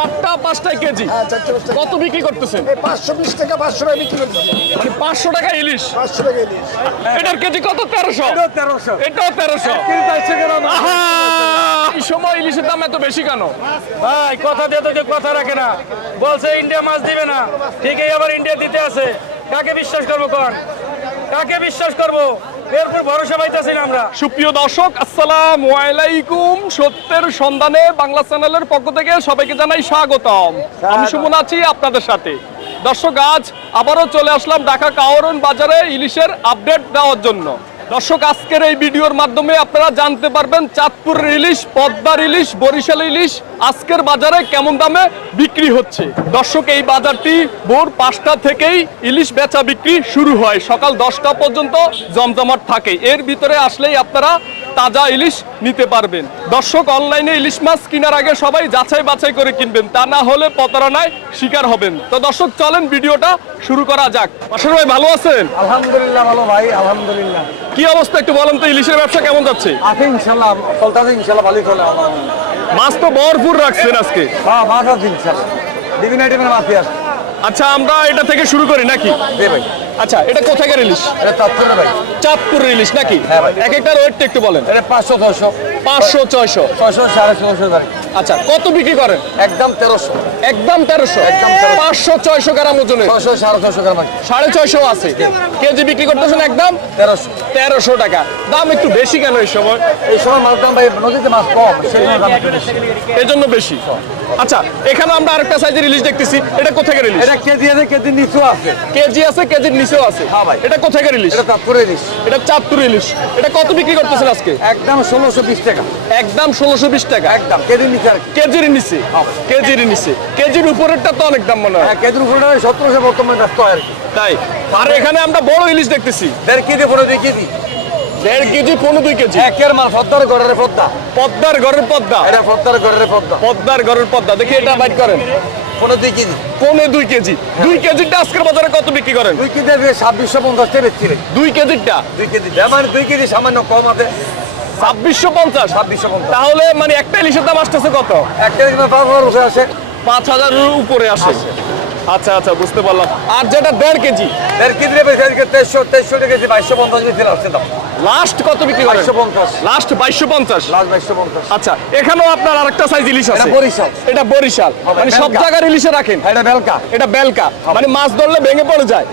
চারটা পাঁচটায় কেজি। হ্যাঁ কত বিক্রি করতেছেন? এই পাঁচশো বিশ টাকা পাঁচশো টাকা বিক্রি করতে মানে পাঁচশো টাকা ইলিশ? পাঁচশো টাকা ইলিশ। এটার কেজি কত? তেরোশো। তেরোশো। এটাও তেরোশো! এই সময় ইলিশের দাম এত বেশি কেন? ভাই কথা দিয়ে তো কথা রাখে না। বলছে ইন্ডিয়া মাছ দিবে না। ঠিকই আবার ইন্ডিয়া দিতে আছে। কাকে বিশ্বাস করব কর কাকে বিশ্বাস করব? এরপর ভরসা পাইতেছি না আমরা। সুপ্রিয় দর্শক আসসালাম আলাইকুম। সত্যের সন্ধানে বাংলা চ্যানেলের পক্ষ থেকে সবাইকে জানাই স্বাগতম। আমি সুমন আছি আপনাদের সাথে। দর্শক আজ আবারও চলে আসলাম ঢাকা কাওরন বাজারে ইলিশের আপডেট দেওয়ার জন্য। দর্শক, আজকের এই ভিডিওর মাধ্যমে আপনারা জানতে পারবেন চাঁদপুর ইলিশ পদ্মার ইলিশ বরিশাল ইলিশ আজকের বাজারে কেমন দামে বিক্রি হচ্ছে। দর্শক, এই বাজারটি ভোর পাঁচটা থেকেই ইলিশ বেচা বিক্রি শুরু হয়। সকাল দশটা পর্যন্ত জমজমাট থাকে। এর ভিতরে আসলেই আপনারা তাজা ইলিশ নিতে পারবেন। দর্শক অনলাইনে ইলিশ মাছ কেনার আগে সবাই যাচাই বাছাই করে কিনবেন। তা না হলে প্রতারণায় শিকার হবেন। তো দর্শক চলেন ভিডিওটা শুরু করা যাক। মাসুর ভাই ভালো আছেন? আলহামদুলিল্লাহ ভালো ভাই আলহামদুলিল্লাহ। কি অবস্থা একটু বলেন তো ইলিশের ব্যবসা কেমন যাচ্ছে? আছে ইনশাল্লাহ চলতেছে ইনশাল্লাহ ভালোই চলে। মাছ তো ভরপুর রাখছেন আজকে। হ্যাঁ মাছ আছে ইনশাল্লাহ। বিভিন্ন আইটেমের মাছই আছে। আচ্ছা আমরা এটা থেকে শুরু করি নাকি? ভাই। আচ্ছা এটা কোথায় ইলিশ এটা চাঁদপুর ভাই। চাঁদপুর ইলিশ নাকি? হ্যাঁ ভাই। এক একটার ওয়েটটা একটু বলেন। এটা পাঁচশো ছশো পাঁচশো ছয়শো? ছয়শো সাড়ে ভাই আচ্ছা কত বিক্রি করেন? একদম তেরোশো। একদম তেরোশো? পাঁচশো ছয়শো গ্রাম ওজনে ছয়শো সাড়ে ছশো গ্রাম সাড়ে ছয়শো আছে। কেজি বিক্রি করতেছেন একদম? তেরোশো। তেরোশো টাকা। দাম একটু বেশি কেন এই সময়? এই সময় মাছ দাম ভাই নদীতে মাছ কম। এই জন্য বেশি। আচ্ছা এখানে আমরা আরেকটা সাইজের ইলিশ দেখতেছি। এটা কোথাকার ইলিশ? এটা কেজি আছে কেজি নিচু আছে। কেজি আছে কেজির নিচেও আছে। হ্যাঁ ভাই। এটা কোথাকার ইলিশ? এটা চাঁদপুরে ইলিশ। এটা চাঁদপুর ইলিশ। এটা কত বিক্রি করতেছেন আজকে? একদম ষোলোশো বিশ টাকা। একদম ষোলোশো বিশ টাকা। একদম কেজি নিচে কেজির নিচে। কেজির নিচে। কেজির উপরেরটা তো অনেক দাম মনে হয়। হ্যাঁ, কেজির উপরে সতেরোশো বর্তমানে ব্যস্ত হয় আর কি। তাই। আর এখানে আমরা বড় ইলিশ দেখতেছি। দেড় কেজি পরে দুই কেজি। দেড় কেজি পনেরো দুই কেজি। একের মাল পদ্মার ঘরের পদ্মা। পদ্মার ঘরের পদ্মা। এটা পদ্মার ঘরের পদ্মা। পদ্মার ঘরের পদ্মা। দেখি এটা বাইট করেন। পনেরো দুই কেজি। পনে দুই কেজি। দুই কেজিটা আজকের বাজারে কত বিক্রি করেন? দুই কেজি ছাব্বিশশো পঞ্চাশ টাকা বেচছি দুই কেজিটা? দুই কেজি মানে দুই কেজি সামান্য কম আছে। ছাব্বিশশো পঞ্চাশ। ছাব্বিশশো পঞ্চাশ। তাহলে মানে একটা ইলিশের দাম আসতেছে কত? পাঁচ হাজারের উপরে আসে। আচ্ছা আচ্ছা বুঝতে পারলাম। আর যেটা দেড় কেজি? দেড় কেজি দিয়ে বেশি আজকে তেইশশো তেইশশো কেজি বাইশশো পঞ্চাশ কেজি আসছে দাম। লাস্ট কত বিক্রি বাইশশো পঞ্চাশ। লাস্ট বাইশশো পঞ্চাশ। লাস্ট বাইশশো পঞ্চাশ। আচ্ছা এখানেও আপনার আরেকটা সাইজ ইলিশ আছে। বরিশাল। এটা বরিশাল। মানে সব। জায়গার ইলিশে রাখেন। এটা বেলকা। এটা বেলকা। মানে মাছ ধরলে ভেঙে পড়ে যায়।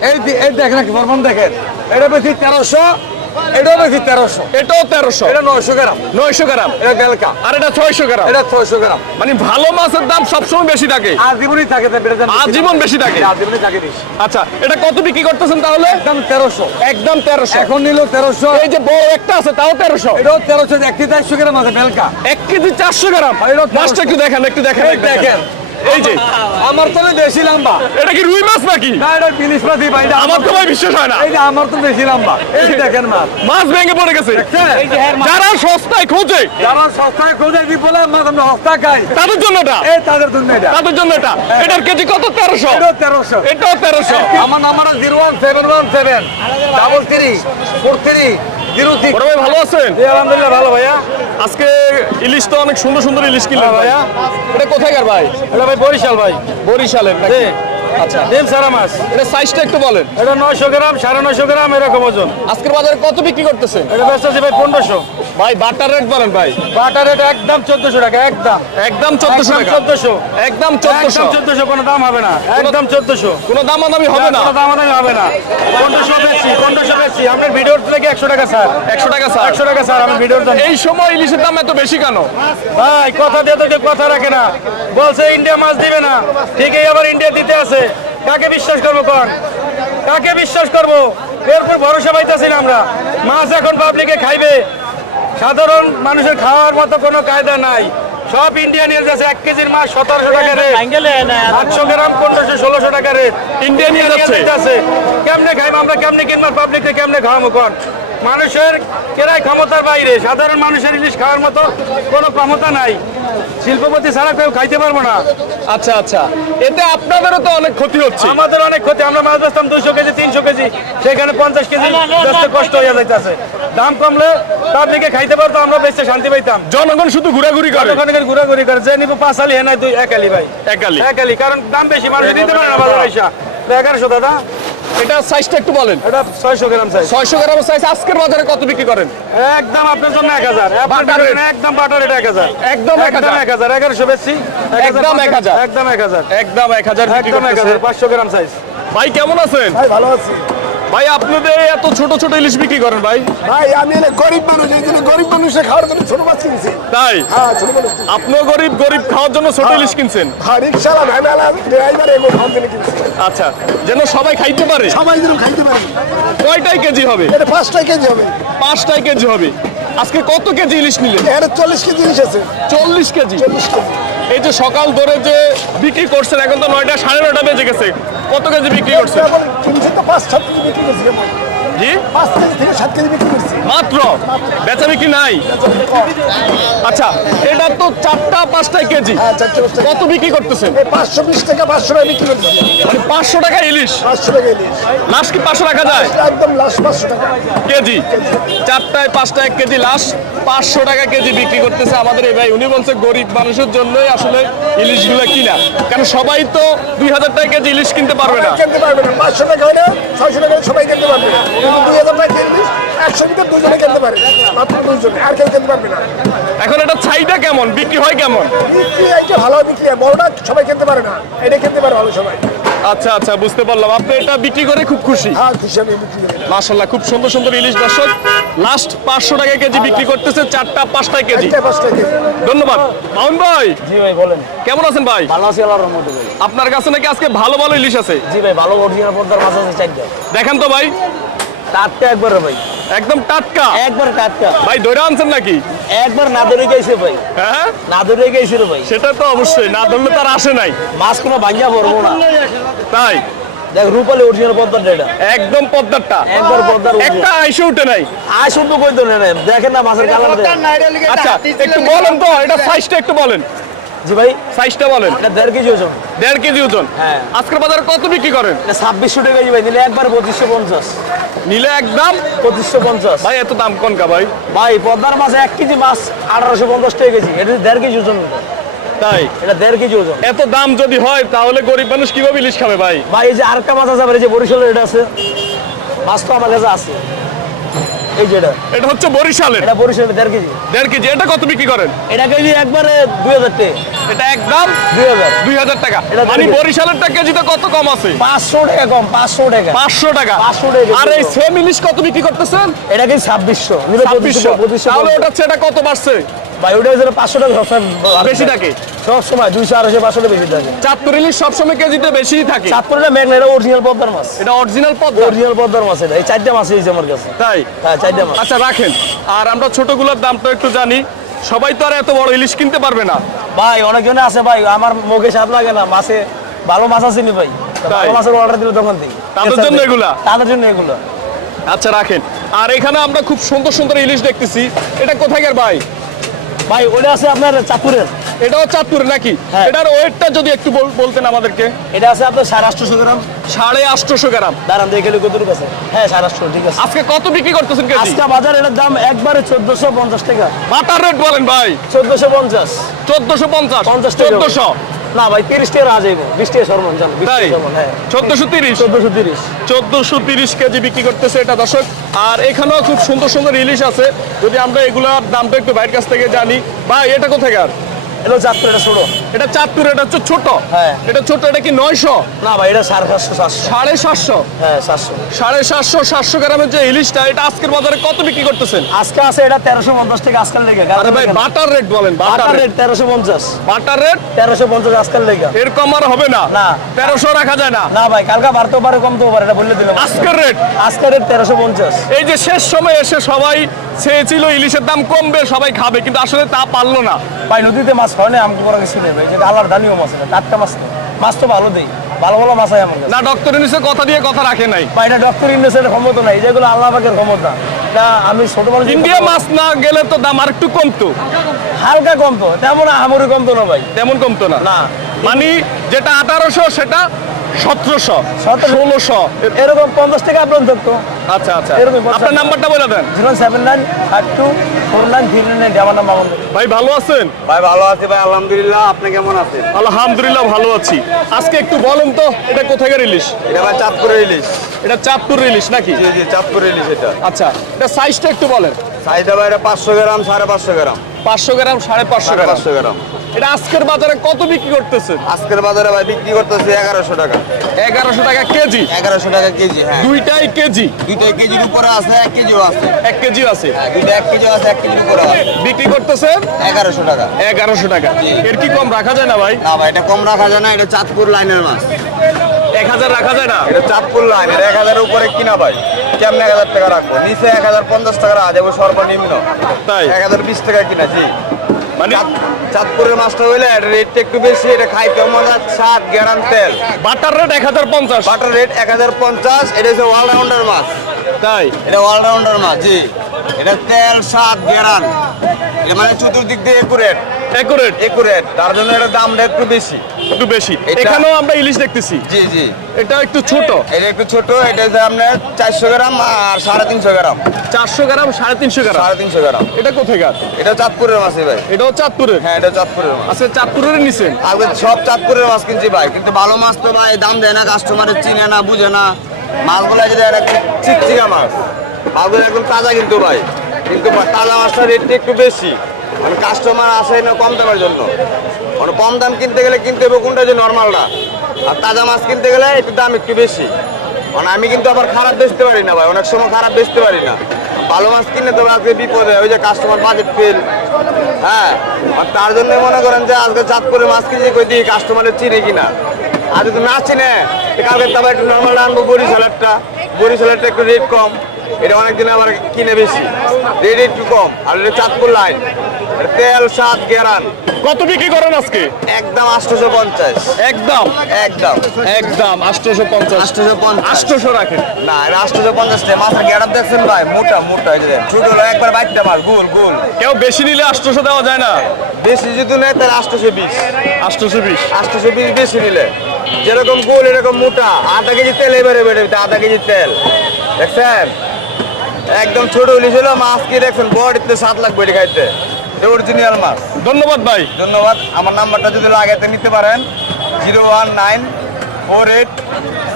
এই দেখেন কি ফরমান দেখেন। এটা বেশি তেরোশো এটাও বেশি তেরোশো? এটাও তেরোশো। এটা নয়শো গ্রাম। নয়শো গ্রাম। এটা বেলকা আর এটা ছয়শো গ্রাম। এটা ছয়শো গ্রাম। মানে ভালো মাছের দাম সবসময় বেশি থাকে। আজীবনই থাকে আজীবন বেশি থাকে। আজীবনই থাকে বেশি। আচ্ছা এটা কত বিক্রি করতেছেন তাহলে? একদম তেরোশো। একদম তেরোশো। এখন নিল তেরোশো। এই যে বড় একটা আছে তাও তেরোশো। এটাও তেরোশো একটি চারশো গ্রাম আছে বেলকা। এক কেজি চারশো গ্রাম। মাছটা একটু দেখেন একটু দেখেন। দেখেন। এই যে আমার তো বেশি লম্বা। এটা কি রুই মাছ নাকি? না এটা বিলিশ মাছ ভাই আমার তো ভাই বিশ্বাস হয় না। এই যে আমার তো বেশি লম্বা। এই দেখেন মাছ। মাছ ভেঙে পড়ে গেছে। এই যে হ্যাঁ। যারা সস্তায় খোঁজে। যারা সস্তায় খোঁজে দি বলে মাছ আমরা সস্তা খাই। তাদের জন্য এটা? এই তাদের জন্য এটা। তাদের জন্য এটা? এটার কেজি কত? তেরোশো। এটাও তেরোশো। এটাও তেরোশো। আমার number zero one seven one seven double three four three. Zero six ভাই ভালো আছেন? আলহামদুলিল্লাহ ভালো ভাইয়া। আজকে ইলিশ তো অনেক সুন্দর সুন্দর ইলিশ কিনলেন ভাইয়া। এটা কোথায়কার ভাই? এটা ভাই বরিশাল ভাই। বরিশালের নাকি? আচ্ছা ডিম সারা মাছ। এটা সাইজটা একটু বলেন। এটা নয়শো গ্রাম সাড়ে নয়শো গ্রাম এরকম ওজন। আজকের বাজারে কত বিক্রি করতেছেন এটা ব্যস্ত আছে ভাই পনেরোশো। ভাই বাটার রেট বলেন ভাই। বাটার রেট একদম চোদ্দশো টাকা একদম। একদম চোদ্দশো টাকা। চোদ্দশো। একদম চোদ্দশো। একদম চোদ্দশো কোনো দাম হবে না। একদম চোদ্দশো। কোনো দাম দামি হবে না। কোনো দাম দামি হবে না। পনেরোশো বেশি পনেরোশো বেশি আপনার ভিডিওর থেকে একশো টাকা স্যার একশো টাকা স্যার একশো টাকা স্যার আমি ভিডিওর এই সময় ইলিশের দাম এত বেশি কেন? ভাই কথা দিয়ে তো কথা রাখে না। বলছে ইন্ডিয়া মাছ দিবে না। ঠিকই আবার ইন্ডিয়া দিতে আছে। কাকে বিশ্বাস করব কর? কাকে বিশ্বাস করব? এরপর ভরসা পাইতেছি না আমরা। মাছ এখন পাবলিকে খাইবে। সাধারণ মানুষের খাওয়ার মতো কোনো কায়দা নাই। সব ইন্ডিয়া নিয়ে যাচ্ছে। এক কেজির মাছ সতেরোশো টাকা রেট। আটশো গ্রাম পনেরোশো ষোলোশো টাকা রেট। ইন্ডিয়ান নিয়ে যাচ্ছে। কেমনে খাইবো আমরা কেমনে কিনবো? পাবলিককে কেমনে খাওয়াবো কর। মানুষের কেরাই ক্ষমতার বাইরে। সাধারণ মানুষের ইলিশ খাওয়ার মতো কোনো ক্ষমতা নাই। শিল্পপতি ছাড়া কেউ খাইতে পারব না। আচ্ছা আচ্ছা। এতে আপনাদেরও তো অনেক ক্ষতি হচ্ছে। আমাদের অনেক ক্ষতি আমরা মাছ বেচতাম দুইশো কেজি তিনশো কেজি সেখানে পঞ্চাশ কেজি বেচতে কষ্ট হয়ে যাইতেছে। দাম কমলে পাবলিকে খাইতে পারতো আমরা বেঁচে শান্তি পাইতাম। জনগণ শুধু ঘোরাঘুরি করে। ওখানে ঘুরাঘুরি করে যে নিবো পাঁচ আলি হ্যাঁ নাই তুই এক আলি ভাই। এক আলি। এক আলি কারণ দাম বেশি মানুষ দিতে পারে না বাজার পয়সা। এগারোশো দাদা। এটা সাইজটা একটু বলেন। এটা ছয়শো গ্রাম সাইজ ছয়শো গ্রাম সাইজ আজকের বাজারে কত বিক্রি করেন? একদম আপনার জন্য এক হাজার। Butter একদম বাটার এটা এক হাজার। একদম এক একদম হাজার। এক হাজার। এগারোশো বেশি একদম এক হাজার। একদম এক হাজার। একদম এক হাজার বিক্রি একদম এক করতেছে। হাজার পাঁচশো গ্রাম সাইজ ভাই কেমন আছেন? ভাই ভালো আছি। ভাই আপনাদের এত ছোট ছোট ইলিশ বিক্রি করেন ভাই? ভাই আমি এনে গরিব মানুষ এই জন্য গরিব মানুষের খাওয়ার জন্য ছোট মাছ কিনছি। তাই? হ্যাঁ ছোট মানুষ আপনিও গরিব গরিব খাওয়ার জন্য ছোট ইলিশ কিনছেন? হ্যাঁ রিক্সাওয়ালা ভ্যানালা ড্রাইভার এগুলো খাওয়ার জন্য কিনছি। আচ্ছা যেন সবাই খাইতে পারে। সবাই যেন খাইতে পারি। কয়টাই কেজি হবে? এটা পাঁচটাই কেজি হবে। পাঁচটাই কেজি হবে। আজকে কত কেজি ইলিশ নিলেন? এটা চল্লিশ কেজি ইলিশ আছে। চল্লিশ কেজি। চল্লিশ কেজি। এই যে সকাল ধরে যে বিক্রি করছেন এখন তো নয়টা সাড়ে নয়টা বেজে গেছে। কত কেজি বিক্রি করছেন? এখন কিনছি তো পাঁচ সাত কেজি বিক্রি জি? পাঁচ কেজি থেকে সাত কেজি বিক্রি করছি। মাত্র? বেচা বিক্রি নাই? আচ্ছা এটা তো চারটা পাঁচটা কেজি। হ্যাঁ কত বিক্রি করতেছেন? পাঁচশো বিশ টাকা পাঁচশো টাকা বিক্রি মানে পাঁচশো টাকা ইলিশ? পাঁচশো টাকা ইলিশ। কি পাঁচশো যায়? একদম পাঁচশো টাকা। কেজি। চারটায় পাঁচটা এক কেজি লাস্ট। পাঁচশো টাকা কেজি বিক্রি করতেছে আমাদের এই ভাই। উনি বলছে গরিব মানুষের জন্যই আসলে ইলিশগুলো কিনা। কারণ সবাই তো দুই হাজার টাকা কেজি ইলিশ কিনতে পারবে না। কিনতে পারবে না। পাঁচশো টাকা হলে ছয়শো টাকা সবাই কিনতে পারবে কিন্তু দুই হাজার টাকা কিনলে একশো ভিতরে দুজনে কিনতে পারে। মাত্র দুজনে আর কেউ কিনতে পারবে না। এখন এটা চাহিদা কেমন? বিক্রি হয় কেমন? বিক্রি এইটা ভালো বিক্রি হয় বড়টা সবাই কিনতে পারে না। এটা কিনতে পারে ভালো সবাই। আচ্ছা আচ্ছা বুঝতে পারলাম। আপনি এটা বিক্রি করে খুব খুশি। হ্যাঁ মাশাল্লাহ খুব সুন্দর সুন্দর ইলিশ দর্শক। লাস্ট পাঁচশো টাকা কেজি বিক্রি করতেছে চারটা পাঁচটা কেজি। ধন্যবাদ। মাউন ভাই। জি ভাই বলেন। কেমন আছেন ভাই? ভালো আছি আল্লাহর রহমতে ভাই। আপনার কাছে নাকি আজকে ভালো ভালো ইলিশ আছে? জি ভাই ভালো অরিজিনাল পর্দার মাছ আছে দেখেন তো ভাই। টাটকা একবার ভাই। একদম টাটকা। একবার টাটকা। ভাই ধরে আনছেন নাকি? একবার না ধরে গেছে ভাই। হ্যাঁ? না ধরে গেছিল ভাই। সেটা তো অবশ্যই না ধরলে তার আসে নাই। মাছ কোনো ভাঙ্গা পড়ব না। তাই? দেখ রূপালি অরিজিনাল পর্দার এটা একদম পদ্মারটা। একবার পদ্মার একটা আইসে উঠে নাই। আইসে শুধু কই তো নেই দেখেন না মাছের কালার আচ্ছা একটু বলেন তো এটা সাইজটা একটু বলেন। জি ভাই সাইজটা বলেন। এটা দেড় কেজি ওজন। দেড় কেজি ওজন? হ্যাঁ। আজকের বাজারে কত বিক্রি করেন? ছাব্বিশশো টাকা কেজি ভাই নিলে একবার পঁচিশশো পঞ্চাশ। নিলে একদম? পঁচিশশো পঞ্চাশ। ভাই এত দাম কোন কা ভাই? ভাই পদ্মার মাছ এক কেজি মাছ আঠারোশো পঞ্চাশ টাকা কেজি। এটা দেড় কেজি ওজন তাই? এটা দেড় কেজি ওজন। এত দাম যদি হয় তাহলে গরিব মানুষ কীভাবে ইলিশ খাবে ভাই? ভাই এই যে আরেকটা মাছ আছে আবার এই যে বরিশালের এটা আছে মাছ তো আমার কাছে আছে। এই যেটা এটা। হচ্ছে বরিশালের। এটা বরিশালের দেড় কেজি। দেড় কেজি। এটা কত বিক্রি করেন? এটা কেজি একবারে দুই হাজার টাকা। এটা একদম দুই হাজার। দুই হাজার টাকা। মানে বরিশালের কেজিতে কত কম আছে? পাঁচশো টাকা কম পাঁচশো টাকা। পাঁচশো টাকা। 500 টাকা আর এই সেম ইলিশ কত বিক্রি করতেছেন? এটা কেজি ছাব্বিশশো। ছাব্বিশশো। তাহলে ওটা এটা কত বাড়ছে? ভাই ওটা পাঁচশো টাকা সবসময় বেশি থাকে? সব সময় দুইশো আড়াইশো পাঁচশো টাকা বেশি থাকে। চাঁদপুর ইলিশ সবসময় কেজিতে বেশিই থাকে। চাঁদপুরে মেঘনা এটা অরিজিনাল পদ্মার মাছ। এটা অরিজিনাল পদ্মা অরিজিনাল পদ্মার মাছ এটা। এই চারটা মাছ হয়েছে আমার কাছে। তাই? হ্যাঁ চারটা মাছ। আচ্ছা রাখেন। আর আমরা ছোটগুলোর দামটা একটু জানি। সবাই তো আর এত বড় ইলিশ কিনতে পারবে না। ভাই অনেকজনে আছে ভাই। আমার মুখে স্বাদ লাগে না। মাছে ভালো মাছ আছে নি ভাই ভালো মাছের অর্ডার দিল তখন থেকে। তাদের জন্য এগুলা? তাদের জন্য এগুলো। আচ্ছা রাখেন। আর এখানে আমরা খুব সুন্দর সুন্দর ইলিশ দেখতেছি। এটা কোথাকার ভাই? ভাই ওটা আছে আপনার চাপুরের এটাও চাঁদপুর নাকি? হ্যাঁ। এটার ওয়েটটা যদি একটু বলতেন আমাদেরকে। এটা আছে আপনার সাড়ে আটশোশো গ্রাম। সাড়ে আটশোশো গ্রাম। দাঁড়ান দেখে লোক দূর আছে। হ্যাঁ সাড়ে আটশো ঠিক আছে। আজকে কত বিক্রি করতেছেন আজকে বাজার এটার দাম একবারে চোদ্দশো পঞ্চাশ টাকা। বাটার রেট বলেন ভাই। চোদ্দশো পঞ্চাশ। চোদ্দশো পঞ্চাশ। পঞ্চাশ চোদ্দশো। না ভাই তিরিশ টাকা রাজ যাইব বিশ টাকা সরমান জানো তাই? হ্যাঁ। চোদ্দশো তিরিশ? চোদ্দশো তিরিশ। চোদ্দশো তিরিশ কেজি বিক্রি করতেছে এটা দর্শক। আর এখানেও খুব সুন্দর সুন্দর ইলিশ আছে। যদি আমরা এগুলার দামটা একটু বাইরের কাছ থেকে জানি। ভাই এটা কোথাকার? এলো চাঁদপুর এটা ছোটো। এটা চাঁদপুর এটা হচ্ছে ছোট। হ্যাঁ। এটা ছোট এটা কি নয়শো? না ভাই এটা সাড়ে সাতশো সাতশো। সাড়ে সাতশো? হ্যাঁ সাতশো। সাড়ে সাতশো সাতশো গ্রামের যে ইলিশটা এটা আজকের বাজারে কত বিক্রি করতেছেন? আজকে আছে এটা তেরোশো পঞ্চাশ টাকা আজকাল লেগে। আরে ভাই বাটার রেট বলেন বাটার রেট। তেরোশো পঞ্চাশ। বাটার রেট? তেরোশো পঞ্চাশ আজকাল লেগে। এরকম আর হবে না। না। তেরোশো রাখা যায় না। না ভাই কালকে বাড়তেও পারে কমতেও পারে এটা বললে দিলাম। আজকের রেট? আজকের রেট তেরোশো পঞ্চাশ। এই যে শেষ সময় এসে সবাই চেয়েছিল ইলিশের দাম কমবে সবাই খাবে কিন্তু আসলে তা পারল না। ভাই নদীতে মাছ হয় না আমাকে বড় কিছু ভাই যেটা আল্লাহর দানিও মাছ এটা টাটকা মাছ মাছ তো ভালো দেই ভালো ভালো মাছ হয় আমার না ডক্টর ইনিসে কথা দিয়ে কথা রাখে নাই। বা এটা ডক্টর ইন্ডাস্ট্রির ক্ষমতা নাই যেগুলো আল্লাহ পাকের ক্ষমতা। এটা আমি ছোট মানুষ ইন্ডিয়া মাছ না গেলে তো দাম আর একটু কমতো। হালকা কমতো তেমন আমরি কমতো না ভাই। তেমন কমতো না। না। মানে যেটা আঠারোশো সেটা সতেরোশো 1700 ষোলোশো। এরকম পঞ্চাশ টাকা আপনার থাকতো। আচ্ছা আচ্ছা। এরকম আপনার নাম্বারটা বলে দেন। Zero seven nine five two four nine three nine আমার নাম ভাই ভালো আছেন? ভাই ভালো আছি ভাই আলহামদুলিল্লাহ। আপনি কেমন আছেন? আলহামদুলিল্লাহ ভালো আছি। আজকে একটু বলেন তো এটা কোথাকার ইলিশ? এটা ভাই চাঁদপুরের ইলিশ। এটা চাঁদপুর ইলিশ নাকি? জি জি চাঁদপুরের ইলিশ এটা। আচ্ছা এটা সাইজটা একটু বলেন। সাইজটা ভাই এটা পাঁচশো গ্রাম সাড়ে পাঁচশো গ্রাম। পাঁচশো গ্রাম সাড়ে পাঁচশো গ্রাম। পাঁচশো গ্রাম। এটা আজকের বাজারে কত বিক্রি করতেছেন? আজকের বাজারে ভাই বিক্রি করতেছি এগারোশো টাকা। এগারোশো টাকা কেজি? এগারোশো টাকা কেজি হ্যাঁ। দুইটাই কেজি? দুইটা কেজির উপরে আছে এক কেজিও আছে। এক কেজি আছে? হ্যাঁ দুইটা এক কেজি আছে এক কেজির উপরে আছে। বিক্রি করতেছেন? এগারোশো টাকা। এগারোশো টাকা। এর কি কম রাখা যায় না ভাই? না ভাই এটা কম রাখা যায় না এটা চাঁদপুর লাইনের মাছ। এক হাজার রাখা যায় না? এটা চাঁদপুর লাইন এক হাজারের উপরে কিনা ভাই। কেমন এক হাজার টাকা রাখব? নিচে এক হাজার পঞ্চাশ টাকা রাখা যাবে সর্বনিম্ন। তাই? এক হাজার বিশ টাকা কিনা জি। মানে চাঁদপুরের মাছটা হইলে রেটটা একটু বেশি এটা খাইতে মজা সাত গ্যারান তেল। বাটার রেট এক হাজার পঞ্চাশ। বাটার রেট এক হাজার পঞ্চাশ এটা হচ্ছে অলরাউন্ডার মাছ। তাই? এটা অলরাউন্ডার মাছ জি। এটা তেল সাত গ্যারান। এটা মানে চতুর্দিক দিয়ে একুরেট একুরেট একুরেট তার জন্য এটা দামটা একটু বেশি। একটু বেশি। এখানেও আমরা ইলিশ দেখতেছি। জি জি। এটা একটু ছোট। এটা একটু ছোট এটা আপনার চারশো গ্রাম আর সাড়ে তিনশো গ্রাম। চারশো গ্রাম সাড়ে তিনশো গ্রাম। সাড়ে তিনশো গ্রাম। এটা কোথাকার এটা চাঁদপুরের মাছই ভাই। এটাও চাঁদপুরের? হ্যাঁ এটা চাঁদপুরের মাছ। আচ্ছা চাঁদপুরের নিছেন আগে সব চাঁদপুরের মাছ কিনছি ভাই কিন্তু ভালো মাছ তো ভাই দাম দেয় না কাস্টমারের চিনে না বুঝে না। মাছগুলো যদি একটা চিকচিকা মাছ মাছগুলো একদম তাজা কিন্তু ভাই। কিন্তু তাজা মাছটার রেটটা একটু বেশি। মানে কাস্টমার আসে না কম দামের জন্য। মানে কম দাম কিনতে গেলে কিনতে হবে কোনটা যে নর্মালটা আর তাজা মাছ কিনতে গেলে একটু দাম একটু বেশি। মানে আমি কিন্তু আবার খারাপ বেচতে পারি না ভাই, অনেক সময় খারাপ বেচতে পারি না। ভালো মাছ কিনলে তো আজকে বিপদে, ওই যে কাস্টমার বাজেট ফেল হ্যাঁ আর তার জন্য মনে করেন যে আজকে চাঁদপুরে মাছ কিনে কই দিই কাস্টমারের চিনে কিনা। আর যদি না চিনে কালকে তবে একটু নর্মাল আনব বরিশালেরটা বরিশালেরটা একটু রেট কম। এটা অনেকদিন আবার কিনে বেশি। রেট একটু কম। আর এটা চাঁদপুর লাইন তেল স্বাদ গেরান। কত বিক্রি করেন আজকে? একদম আটশোশো পঞ্চাশ। একদম? একদম। একদম আটশোশো পঞ্চাশ। আটশোশো পঞ্চাশ। আটশোশো রাখেন? না আটশোশো পঞ্চাশ টাকা মাছের গেরাপ দেখছেন ভাই? মোটা মোটা ছোট একবার বাইকটা মাছ গোল গোল। কেউ বেশি নিলে আটশোশো দেওয়া যায় না। বেশি যদি নেয় তাহলে আটশোশো বিশ। আটশোশো বিশ। আটশোশো বিশ বেশি নিলে। যেরকম গোল এরকম মোটা। আধা কেজি তেল এবারে বেড়ে আধা কেজি তেল। দেখছেন? একদম ছোট হলো মাছ কি দেখছেন? বড়িতে সাত লাগবে এটি খাইতে। অরিজিনাল মাছ ধন্যবাদ ভাই। ধন্যবাদ। আমার নাম্বারটা যদি লাগে তো নিতে পারেন। Zero one nine four eight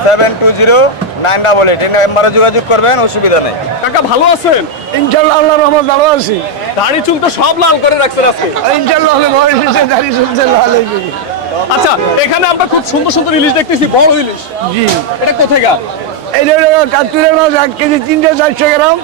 seven two zero nine double eight. এই নাম্বারে যোগাযোগ করবেন অসুবিধা নেই। কাকা ভালো আছেন? ইনশাল্লাহ আল্লাহ রহমত ভালো আছি। দাড়ি চুল তো সব লাল করে রাখছেন আজকে। ইনশাল্লাহ হলে বয়স হয়েছে দাঁড়িয়ে শুনছে ভালো আচ্ছা এখানে আমরা খুব সুন্দর সুন্দর ইলিশ দেখতেছি বড় ইলিশ। জি। এটা কোথাকার এই যে কাতুরের মাছ এক কেজি তিনশো চারশো গ্রাম।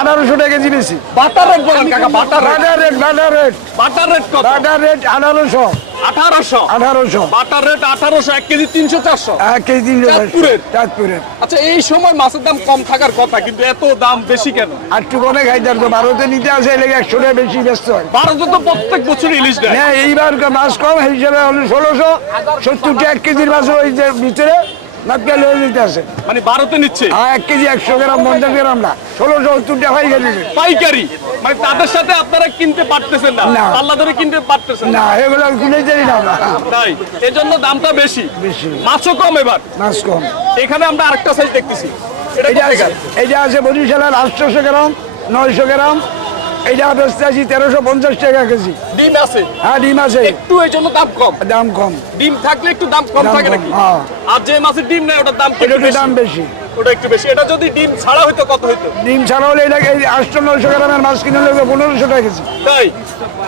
আঠারোশো টাকা কেজি বেশি বাটার রেট বলেন কাকা বাটার rate. Butter rate butter rate. Butter rate কত? বাটার রেট আঠারোশো। আঠারোশো? আঠারোশো। বাটার রেট আঠারোশো এক কেজি তিনশো চারশো? এক কেজি তিনশো চাঁদপুরের? চাঁদপুরের। আচ্ছা এই সময় মাছের দাম কম থাকার কথা কিন্তু এত দাম বেশি কেন? আর একটু কমে খাইতে তো ভারতে নিতে আসে এলে একশো টাকা বেশি ব্যস্ত হয়। ভারতে তো প্রত্যেক বছর ইলিশ দেয়। হ্যাঁ এইবার মাছ কম হিসাবে হলো ষোলোশো সত্তরটা এক কেজির মাছ ওই যে ভিতরে। মাপকে লয়ে আসে মানে নিচ্ছে? আর এক কেজি একশো গ্রাম পঞ্চাশ গ্রাম না। ষোলোশো হয়ে গেছে পাইকারি? মানে তাদের সাথে আপনারা কিনতে পারতেছেন না। পাল্লা ধরে কিনতে পারতেছেন না? এগুলো কিনে জানি না তাই এজন্য দামটা বেশি। বেশি। মাছও কম এবার। মাছ কম। এখানে আমরা আরেকটা সাইজ দেখতেছি? এটা আছে বরিশালের আটশোশো গ্রাম নয়শো গ্রাম এটা বেচতে আছি তেরোশো পঞ্চাশ টাকা কেজি। ডিম আছে? হ্যাঁ ডিম আছে। একটু এই জন্য দাম কম। দাম কম। ডিম থাকলে একটু দাম কম থাকে নাকি? হ্যাঁ। আর যে মাছের ডিম নেয় ওটার দাম দাম বেশি। ওটা একটু বেশি। এটা যদি ডিম ছাড়া হইতো কত হইতো? ডিম ছাড়া হলে এটাকে আটশো নয়শো গ্রামের মাছ কিনে নেবে পনেরোশো টাকা কেজি। তাই?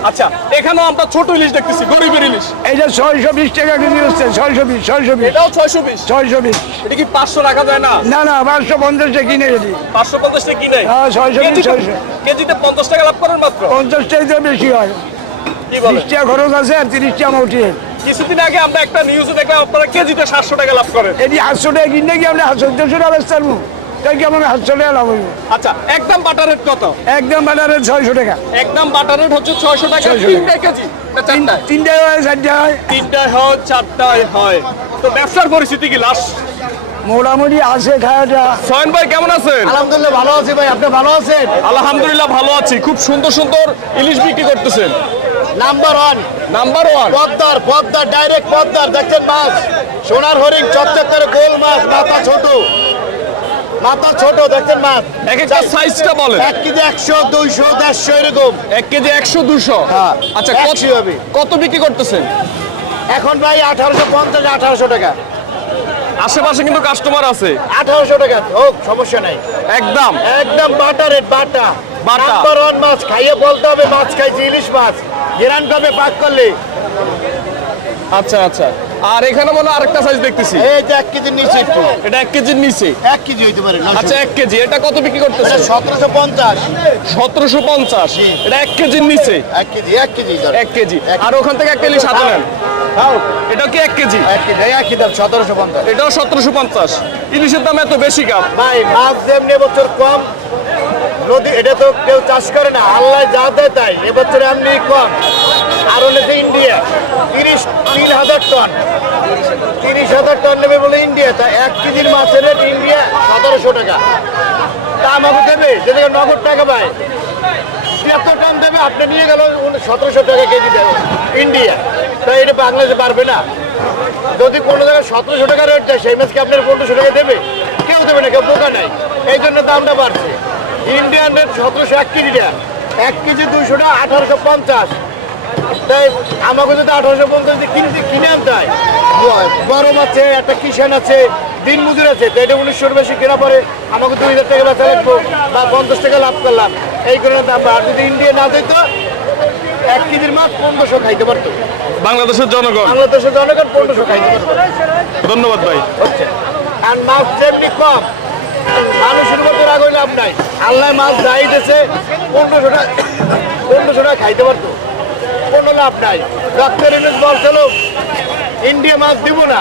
আচ্ছা এখানেও আমরা ছোট ইলিশ দেখতেছি গরিবের ইলিশ। এইটা ছয়শো বিশ টাকা কেজি হচ্ছে ছয়শো বিশ ছয়শো বিশ। এটাও ছয়শো বিশ? ছয়শো বিশ। এটা কি পাঁচশো রাখা যায় না? না না পাঁচশো পঞ্চাশ টাকা কিনে গেছি পাঁচশো পঞ্চাশ টাকা কিনে? হ্যাঁ, 620, কেজিতে- 600 কেজিতে পঞ্চাশ টাকা লাভ করেন মাত্র? পঞ্চাশ টাকা বেশি হয়। কি বিশ খরচ আছে আর তিরিশ টাকা মৌটিয়ে কিছুদিন আগে আমরা একটা নিউজে দেখলাম আপনারা কেজিতে সাতশো টাকা লাভ করেন। এটি আটশো টাকা কিনলে কি আমরা চোদ্দশো টাকা বেচতে তাই কি আমার টাকা লাভ হইব? আচ্ছা একদম বাটার রেট কত? একদম ছয়শো টাকা। একদম বাটার রেট হচ্ছে ছয়শো টাকা 600 তিনটায় কেজি তিনটায় হয় হয়? তিনটায় হয় চারটায় হয়। তো ব্যবসার পরিস্থিতি কি লাস্ট মোটামুটি আছে সয়ন ভাই কেমন আছেন? আলহামদুলিল্লাহ ভালো আছি ভাই আপনি ভালো আছেন? আলহামদুলিল্লাহ ভালো আছি। খুব সুন্দর সুন্দর ইলিশ বিক্রি করতেছেন। নাম্বার ওয়ান নাম্বার ওয়ান পদ্মার পদ্মার ডাইরেক্ট পদ্মার দেখছেন মাছ? সোনার হরিণ চকচক করে গোল মাছ মাথা ছোট। মাথা ছোট দেখছেন মাছ? এক একটা সাইজটা বলেন। এক কেজি একশো দুইশো দেড়শো এরকম। এক কেজি একশো দুশো হ্যাঁ, আচ্ছা কত হবে। কত বিক্রি করতেছেন? এখন ভাই আঠারোশো পঞ্চাশ আঠারোশো টাকা। আশেপাশে কিন্তু কাস্টমার আছে। আঠারোশো টাকা। হোক সমস্যা নাই। একদম। একদম বাটা রেট বাটা বাটা। নাম্বার ওয়ান মাছ খাইয়ে বলতে হবে মাছ খাইছি ইলিশ মাছ। গেরান কবে পাক করলে। আচ্ছা আচ্ছা। আর এখানে মনে আরেকটা সাইজ দেখতেছি। এই যে এক কেজির নিচে একটু। এটা কেজির নিচে? কেজি হইতে পারে আচ্ছা কেজি। এটা কত বিক্রি করতেছেন সতেরোশো পঞ্চাশ। এটা এক কেজির নিচে? এক কেজি আর ওখান থেকে এক কেজি সাথে নেন। এটা কি কেজি? এক কেজি এই এক দাম সতেরোশো পঞ্চাশ। এটাও সতেরোশো পঞ্চাশ। ইলিশের দাম এত বেশি কাপ ভাই মাছ যেমনি এবছর কম নদী, এটা তো কেউ চাষ করে না। আল্লাহ যা দেয় তাই। এবছর এমনি কম। আর হচ্ছে ইন্ডিয়া, তিরিশ, তিন হাজার টন। তিরিশ হাজার টন নেবে বলে ইন্ডিয়া। তা এক কেজির মাছের রেট ইন্ডিয়া সতেরোশো টাকা। তা আমাকে দেবে? যেটা নগদ টাকা পায়। এত টান দেবে, আপনি নিয়ে গেল সতেরোশো টাকা কেজি দেবে। ইন্ডিয়া। তাই এটা বাংলাদেশে পারবে না। যদি কোনো জায়গায় সতেরোশো টাকা রেট দেয়, সেই মাছকে আপনার পনেরোশো টাকা দেবে। কেউ দেবে না, কেউ বোকা নাই। এই জন্য দামটা বাড়ছে। ইন্ডিয়ান রেট সতেরোশো এক কেজিটা। এক কেজি দুইশো টাকা আঠারোশো পঞ্চাশ। তাই আমাকে যদি আঠারোশো পঞ্চাশ দিয়ে কিনে কিনে আনতে হয় গরম আছে একটা কিষান আছে দিন মজুর আছে তো এটা উনিশশোর বেশি কেনা পরে আমাকে দুই হাজার টাকা বেচা লাগবো বা পঞ্চাশ টাকা লাভ করলাম। এই কারণে দাম আর যদি ইন্ডিয়া না দিত এক কেজির মাছ পনেরোশো খাইতে পারতো। বাংলাদেশের জনগণ। বাংলাদেশের জনগণ পনেরোশো খাইতে পারতো। ধন্যবাদ ভাই। আর মাছ যেমনি কম মানুষের উপর রাগ হইলে নাই। আল্লাহ মাছ যাই দিয়েছে পনেরোশো টাকা পনেরোশো টাকা খাইতে পারতো। কোনো লাভ নাই। ডাক্তার ইউনিট বলছিল ইন্ডিয়া মাছ দিব না।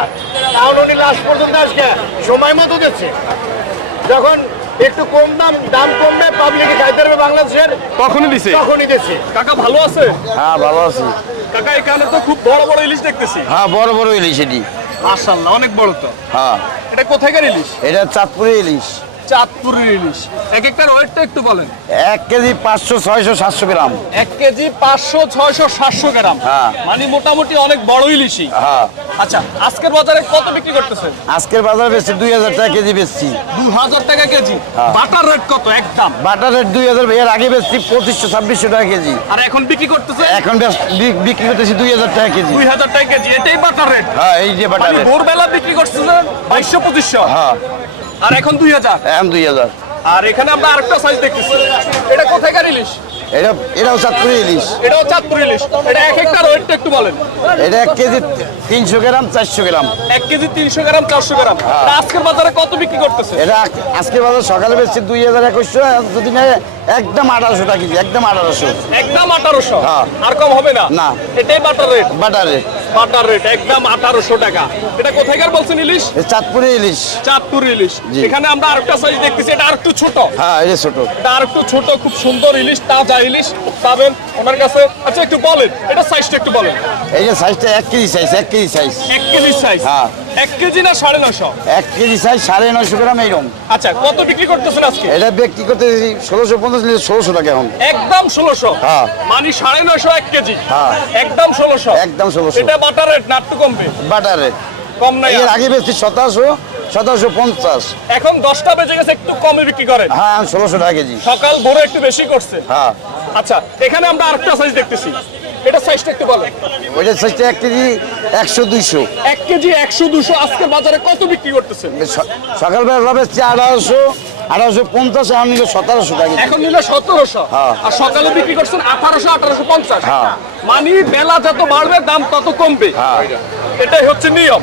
কারণ উনি লাস্ট পর্যন্ত আজকে সময় মতো দিচ্ছে। যখন একটু কম দাম দাম কমবে পাবলিকে খাইতে পারবে বাংলাদেশের। তখনই দিছে? তখনই দিচ্ছে। কাকা ভালো আছে? হ্যাঁ ভালো আছি। কাকা এখানে তো খুব বড় বড় ইলিশ দেখতেছি। হ্যাঁ বড় বড় ইলিশ এটি। মাশাআল্লাহ অনেক বড় তো। হ্যাঁ। এটা কোথায় ইলিশ? এটা চাঁদপুরে ইলিশ। চাঁদপুরের ইলিশ। এক একটার ওয়েটটা একটু বলেন। এক কেজি পাঁচশো ছয়শো সাতশো গ্রাম। এক কেজি পাঁচশো ছয়শো সাতশো গ্রাম। হ্যাঁ। মানে মোটামুটি অনেক বড় ইলিশই। হ্যাঁ। আচ্ছা আজকের বাজারে কত বিক্রি করতেছেন? আজকের বাজারে বেচছি দুই হাজার টাকা কেজি বেচছি। দু হাজার টাকা কেজি। হ্যাঁ। বাটার রেট কত একদম? বাটার রেট দুই হাজার এর আগে বেচছি পঁচিশশো ছাব্বিশশো টাকা কেজি। আর এখন বিক্রি করতেছে এখন বিক্রি করতেছি দুই হাজার টাকা কেজি। দুই হাজার টাকা কেজি এটাই বাটার রেট। হ্যাঁ এই যে বাটার মানে রেট। ভোরবেলা বিক্রি করতেছেন বাইশশো পঁচিশশো। হ্যাঁ। আর এখন দুই হাজার? এখন দুই হাজার। আর এখানে আমরা আরেকটা সাইজ দেখতেছি। এটা কোথায় ইলিশ? এটা এটাও চাঁদপুরে ইলিশ। এটাও চাঁদপুর ইলিশ। এটা এক একটা ওয়েটটা একটু বলেন। এটা এক কেজি তিনশো গ্রাম চারশো গ্রাম। এক কেজি তিনশো গ্রাম চারশো গ্রাম। তা আজকের বাজারে কত বিক্রি করতেছে? এটা আজ- আজকের বাজার সকালে বেশি দুই হাজার একুশশো যদি নেয় একদম আঠারোশো টাকা কেজি একদম আঠারোশো। একদম আঠারোশো? হ্যাঁ। আর কম হবে না? না। এটাই butter rate butter rate butter rate একদম আঠারোশো টাকা। এটা কোথায়কার বলছেন ইলিশ? চাঁদপুরে ইলিশ। চাঁদপুর ইলিশ। এখানে আমরা আরেকটা সাইজ দেখতেছি এটা আরেকটু ছোট। হ্যাঁ এটা ছোট। এটা আরেকটু ছোট খুব সুন্দর ইলিশ তাজা ইলিশ পাবেন। ওনার কাছে আচ্ছা একটু বলেন। এটা সাইজটা একটু বলেন। এই যে সাইজটা এক কেজি সাইজ এক কেজি সাইজ এক কেজি সাইজ হ্যাঁ। এক কেজি না সাড়ে নশো এক কেজি সাইজ সাড়ে নয়শো গ্রাম এইরকম। আচ্ছা কত বিক্রি করতেছেন আজকে? এটা ব্যক্তি করতে ষোলোশো পঞ্চাশ লিটার ষোলোশো টাকা এখন। একদম ষোলোশো? হ্যাঁ। মানে সাড়ে নয়শো এক কেজি? হ্যাঁ। একদম ষোলোশো? একদম ষোলোশো। এটা বাটার রেট না একটু কমবে? Butter rate. কম নাই এর আগে বেশি সতেরোশো সতেরোশো পঞ্চাশ। এখন দশটা বেজে গেছে একটু কমে বিক্রি করেন। হ্যাঁ ষোলোশো টাকা কেজি। সকাল ভোরে একটু বেশি করছে। হ্যাঁ। আচ্ছা এখানে আমরা আরেকটা সাইজ দেখতেছি। এটা সাইজটা একটু বলেন। ওইটার সাইজটা এক কেজি একশো দুইশো। এক কেজি একশো দুশো আজকে বাজারে কত বিক্রি করতেছেন? সকালবেলা রবে আঠারোশো আঠারোশো পঞ্চাশ এখন নিল সতেরোশো টাকা এখন নিলে সতেরোশো। হ্যাঁ। আর সকালে বিক্রি করছেন আঠারোশো আঠারোশো পঞ্চাশ। মানে বেলা যত বাড়বে দাম তত কমবে। হ্যাঁ। এটাই হচ্ছে নিয়ম।